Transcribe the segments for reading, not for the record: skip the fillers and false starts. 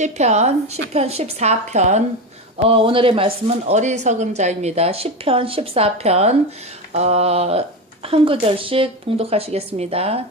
시편 14편. 오늘의 말씀은 어리석은 자입니다. 시편 14편 한 구절씩 봉독하시겠습니다.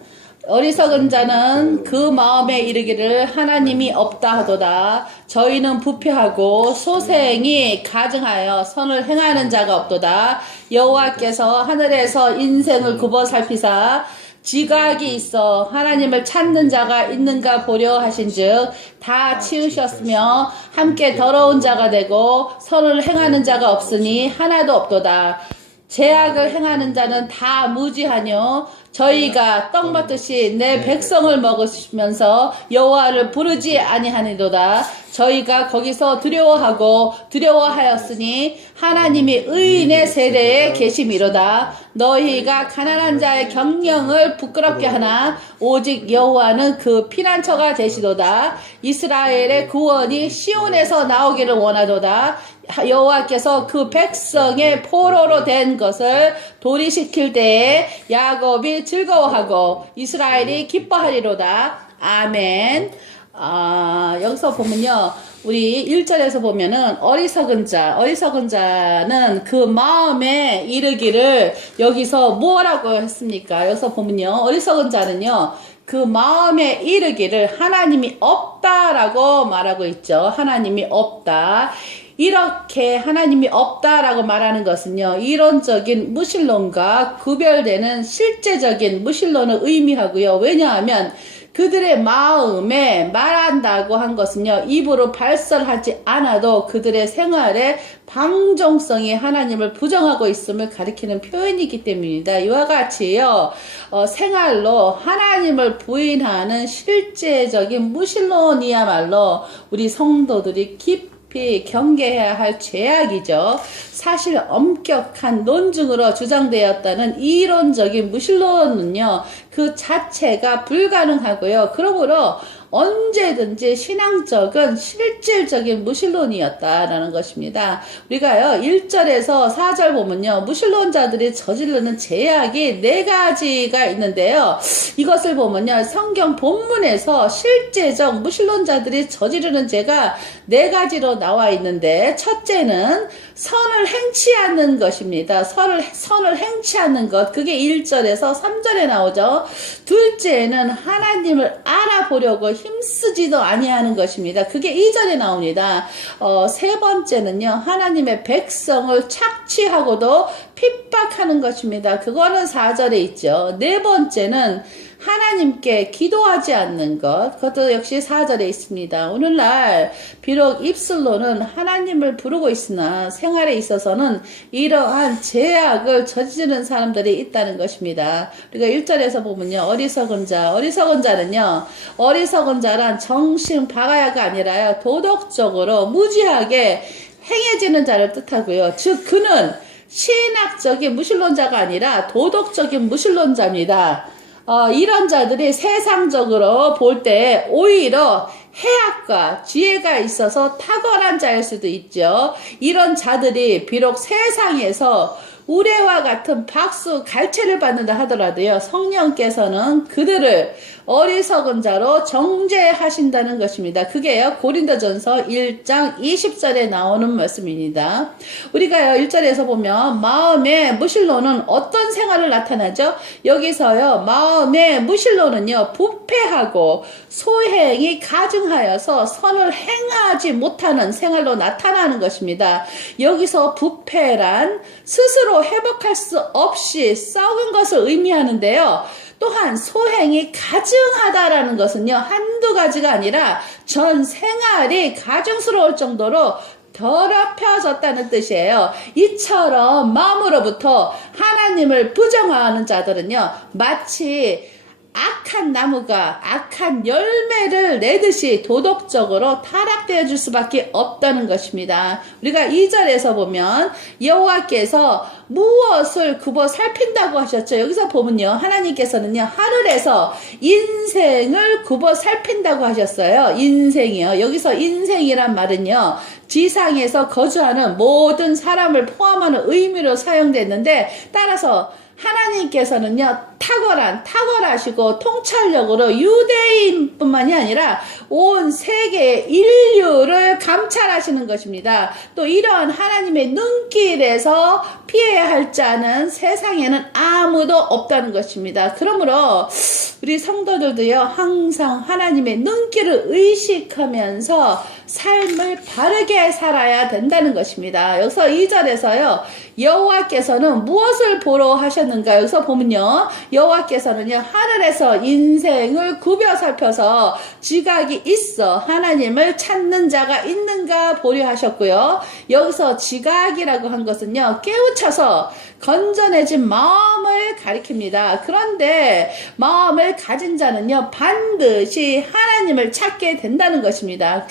어리석은 자는 그 마음에 이르기를 하나님이 없다 하도다. 저희는 부패하고 소생이 가증하여 선을 행하는 자가 없도다. 여호와께서 하늘에서 인생을 굽어 살피사 지각이 있어 하나님을 찾는 자가 있는가 보려 하신즉 다 치우셨으며 함께 더러운 자가 되고 선을 행하는 자가 없으니 하나도 없도다. 죄악을 행하는 자는 다 무지하뇨. 저희가 떡 먹듯이 내 백성을 먹으시면서 여호와를 부르지 아니하니도다. 저희가 거기서 두려워하였으니 하나님이 의인의 세대에 계심이로다. 너희가 가난한 자의 경영을 부끄럽게 하나 오직 여호와는 그 피난처가 되시도다. 이스라엘의 구원이 시온에서 나오기를 원하도다. 여호와께서 그 백성의 포로로 된 것을 도리시킬 때에 야곱이 즐거워하고 이스라엘이 기뻐하리로다. 아멘. 여기서 보면요, 우리 1절에서 보면은 어리석은 자는 그 마음에 이르기를 여기서 뭐라고 했습니까? 여기서 보면요, 어리석은 자는요, 그 마음에 이르기를 하나님이 없다라고 말하고 있죠. 하나님이 없다. 이렇게 하나님이 없다라고 말하는 것은요, 이론적인 무신론과 구별되는 실제적인 무신론을 의미하고요. 왜냐하면 그들의 마음에 말한다고 한 것은요, 입으로 발설하지 않아도 그들의 생활의 방종성이 하나님을 부정하고 있음을 가리키는 표현이기 때문입니다. 이와 같이요, 생활로 하나님을 부인하는 실제적인 무신론이야말로 우리 성도들이 깊이 경계해야 할 죄악이죠. 사실 엄격한 논증으로 주장되었다는 이론적인 무신론은요, 그 자체가 불가능하고요. 그러므로 언제든지 신앙적인 실질적인 무신론이었다라는 것입니다. 우리가요, 1절에서 4절 보면요, 무신론자들이 저지르는 죄악이 4가지가 있는데요. 이것을 보면요, 성경 본문에서 실제적 무신론자들이 저지르는 죄가 4가지로 나와 있는데, 첫째는 선을 행치 않는 것입니다. 선을 행치 않는 것. 그게 1절에서 3절에 나오죠. 둘째는 하나님을 알아보려고 힘쓰지도 아니하는 것입니다. 그게 2절에 나옵니다. 세 번째는요, 하나님의 백성을 착취하고도 핍박하는 것입니다. 그거는 4절에 있죠. 네 번째는 하나님께 기도하지 않는 것, 그것도 역시 4절에 있습니다. 오늘날 비록 입술로는 하나님을 부르고 있으나 생활에 있어서는 이러한 죄악을 저지르는 사람들이 있다는 것입니다. 우리가 1절에서 보면요, 어리석은 자는요, 어리석은 자란 정신 박아야가 아니라요, 도덕적으로 무지하게 행해지는 자를 뜻하고요. 즉 그는 신학적인 무신론자가 아니라 도덕적인 무신론자입니다. 이런 자들이 세상적으로 볼 때 오히려 해악과 지혜가 있어서 탁월한 자일 수도 있죠. 이런 자들이 비록 세상에서 우레와 같은 박수 갈채를 받는다 하더라도요, 성령께서는 그들을 어리석은 자로 정죄하신다는 것입니다. 그게요, 고린도전서 1장 20절에 나오는 말씀입니다. 우리가요, 1절에서 보면 마음의 무신론은 어떤 생활을 나타나죠? 여기서요, 마음의 무신론은요, 부패하고 소행이 가증하여서 선을 행하지 못하는 생활로 나타나는 것입니다. 여기서 부패란 스스로 회복할 수 없이 썩은 것을 의미하는데요. 또한 소행이 가증하다라는 것은요, 한두 가지가 아니라 전 생활이 가증스러울 정도로 더럽혀졌다는 뜻이에요. 이처럼 마음으로부터 하나님을 부정하는 자들은요, 마치 악한 나무가 악한 열매를 내듯이 도덕적으로 타락되어 줄 수밖에 없다는 것입니다. 우리가 2절에서 보면 여호와께서 무엇을 굽어 살핀다고 하셨죠. 여기서 보면요, 하나님께서는요, 하늘에서 인생을 굽어 살핀다고 하셨어요. 인생이요. 여기서 인생이란 말은요, 지상에서 거주하는 모든 사람을 포함하는 의미로 사용됐는데, 따라서 하나님께서는요, 탁월하시고 통찰력으로 유대인뿐만이 아니라 온 세계의 인류를 감찰하시는 것입니다. 또 이러한 하나님의 눈길에서 피해야 할 자는 세상에는 아무도 없다는 것입니다. 그러므로 우리 성도들도요, 항상 하나님의 눈길을 의식하면서 삶을 바르게 살아야 된다는 것입니다. 여기서 2절에서요, 여호와께서는 무엇을 보러 하셨는가? 여기서 보면요, 여호와께서는요, 하늘에서 인생을 굽여 살펴서 지각이 있어 하나님을 찾는 자가 있는가 보려 하셨고요. 여기서 지각이라고 한 것은요, 깨우쳐서 건져내진 마음을 가리킵니다. 그런데 마음을 가진 자는요, 반드시 하나님을 찾게 된다는 것입니다.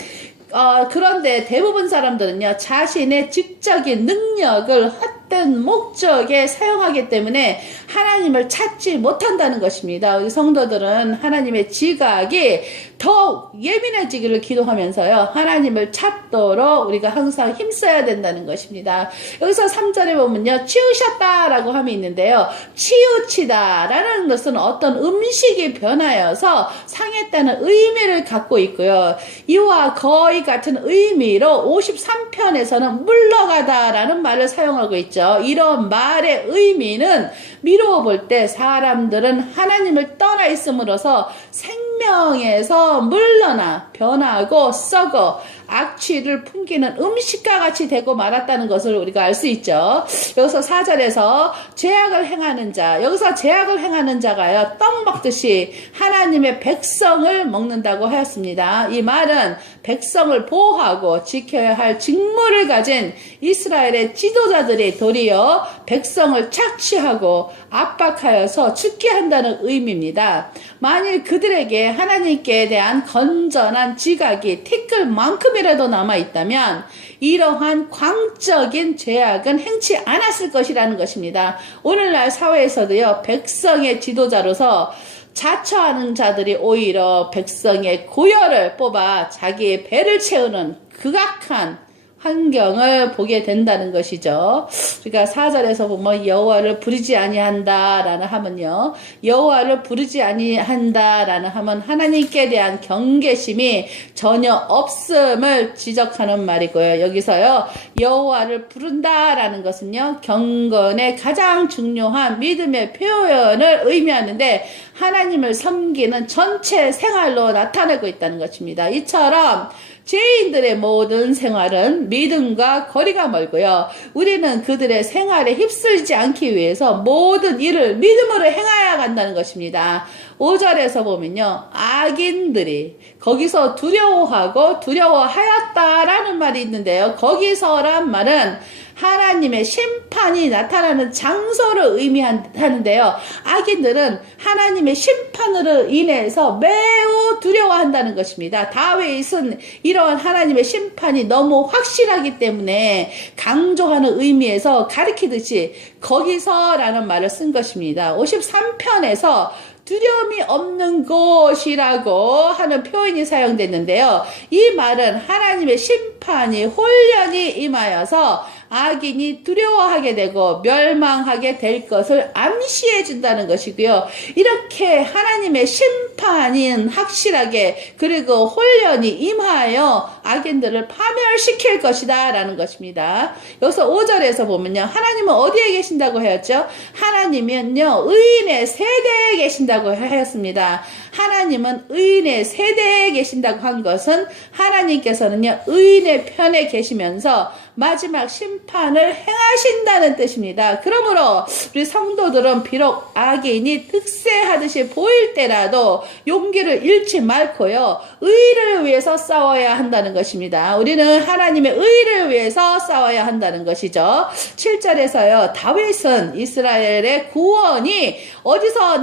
그런데 대부분 사람들은요, 자신의 직접적인 능력을 헛된 목적에 사용하기 때문에 하나님을 찾지 못한다는 것입니다. 우리 성도들은 하나님의 지각이 더 예민해지기를 기도하면서요, 하나님을 찾도록 우리가 항상 힘써야 된다는 것입니다. 여기서 3절에 보면요, 치우셨다라고 함이 있는데요, 치우치다라는 것은 어떤 음식이 변하여서 상했다는 의미를 갖고 있고요. 이와 거의 같은 의미로 53편에서는 물러가다라는 말을 사용하고 있죠. 이런 말의 의미는 미루어 볼 때 사람들은 하나님을 떠나 있음으로써 생명에서 물러나 변하고 썩어 악취를 풍기는 음식과 같이 되고 말았다는 것을 우리가 알 수 있죠. 여기서 4절에서 죄악을 행하는 자, 여기서 죄악을 행하는 자가요, 떡 먹듯이 하나님의 백성을 먹는다고 하였습니다. 이 말은 백성을 보호하고 지켜야 할 직무를 가진 이스라엘의 지도자들이 도리어 백성을 착취하고 압박하여서 죽게 한다는 의미입니다. 만일 그들에게 하나님께 대한 건전한 지각이 티끌만큼이라도 남아있다면 이러한 광적인 죄악은 행치 않았을 것이라는 것입니다. 오늘날 사회에서도요, 백성의 지도자로서 자처하는 자들이 오히려 백성의 고열을 뽑아 자기의 배를 채우는 극악한 환경을 보게 된다는 것이죠. 그러니까 4절에서 보면 여호와를 부르지 아니한다라는 하면요, 여호와를 부르지 아니한다라는 하면 하나님께 대한 경계심이 전혀 없음을 지적하는 말이고요. 여기서요, 여호와를 부른다라는 것은요, 경건의 가장 중요한 믿음의 표현을 의미하는데 하나님을 섬기는 전체 생활로 나타내고 있다는 것입니다. 이처럼 죄인들의 모든 생활은 믿음과 거리가 멀고요, 우리는 그들의 생활에 휩쓸지 않기 위해서 모든 일을 믿음으로 행하여 간다는 것입니다. 5절에서 보면요, 악인들이 거기서 두려워하고 두려워하였다라는 말이 있는데요, 거기서란 말은 하나님의 심판이 나타나는 장소를 의미하는데요, 악인들은 하나님의 심판으로 인해서 매우 두려워한다는 것입니다. 다윗은 이러한 하나님의 심판이 너무 확실하기 때문에 강조하는 의미에서 가리키듯이 거기서라는 말을 쓴 것입니다. 53편에서 두려움이 없는 곳이라고 하는 표현이 사용됐는데요, 이 말은 하나님의 심판이 홀연히 임하여서 악인이 두려워하게 되고 멸망하게 될 것을 암시해 준다는 것이고요, 이렇게 하나님의 심판인 확실하게 그리고 홀연히 임하여 악인들을 파멸시킬 것이다 라는 것입니다. 여기서 5절에서 보면요, 하나님은 어디에 계신다고 하였죠? 하나님은요, 의인의 세대에 계신다고 하였습니다. 하나님은 의인의 세대에 계신다고 한 것은 하나님께서는요, 의인의 편에 계시면서 마지막 심판을 행하신다는 뜻입니다. 그러므로 우리 성도들은 비록 악인이 득세하듯이 보일 때라도 용기를 잃지 말고요, 의를 위해서 싸워야 한다는 것입니다. 우리는 하나님의 의를 위해서 싸워야 한다는 것이죠. 7절에서요, 다윗은 이스라엘의 구원이 어디서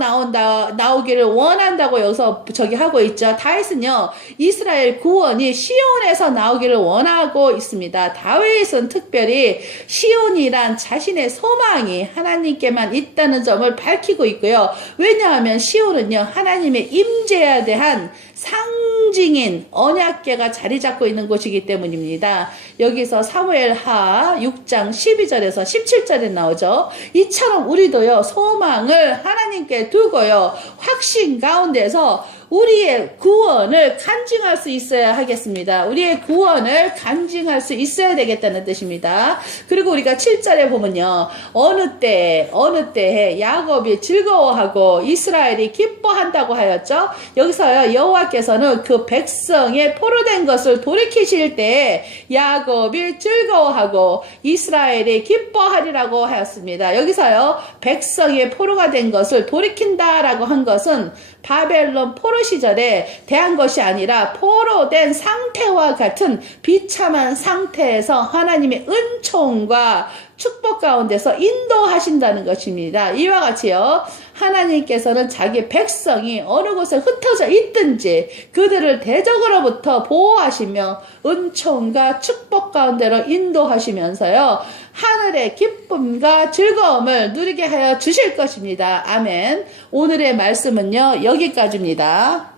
나오기를 원한다고 여기서 하고 있죠. 다윗은요, 이스라엘 구원이 시온에서 나오기를 원하고 있습니다. 다윗은 특별히 것이 시온이란 자신의 소망이 하나님께만 있다는 점을 밝히고 있고요. 왜냐하면 시온은요, 하나님의 임재에 대한 상징인 언약궤가 자리 잡고 있는 곳이기 때문입니다. 여기서 사무엘하 6장 12절에서 17절에 나오죠. 이처럼 우리도요, 소망을 하나님께 두고요, 확신 가운데서 우리의 구원을 간증할 수 있어야 하겠습니다. 우리의 구원을 간증할 수 있어야 되겠다는 뜻입니다. 그리고 우리가 7절에 보면요, 어느 때에 야곱이 즐거워하고 이스라엘이 기뻐한다고 하였죠. 여기서요, 여호와께서는 그 백성의 포로된 것을 돌이키실 때 야곱이 즐거워하고 이스라엘이 기뻐하리라고 하였습니다. 여기서요, 백성의 포로가 된 것을 돌이킨다라고 한 것은 바벨론 포로 시절에 대한 것이 아니라 포로된 상태와 같은 비참한 상태에서 하나님의 은총과 축복 가운데서 인도하신다는 것입니다. 이와 같이요, 하나님께서는 자기 백성이 어느 곳에 흩어져 있든지 그들을 대적으로부터 보호하시며 은총과 축복 가운데로 인도하시면서요, 하늘의 기쁨과 즐거움을 누리게 하여 주실 것입니다. 아멘. 오늘의 말씀은요, 여기까지입니다.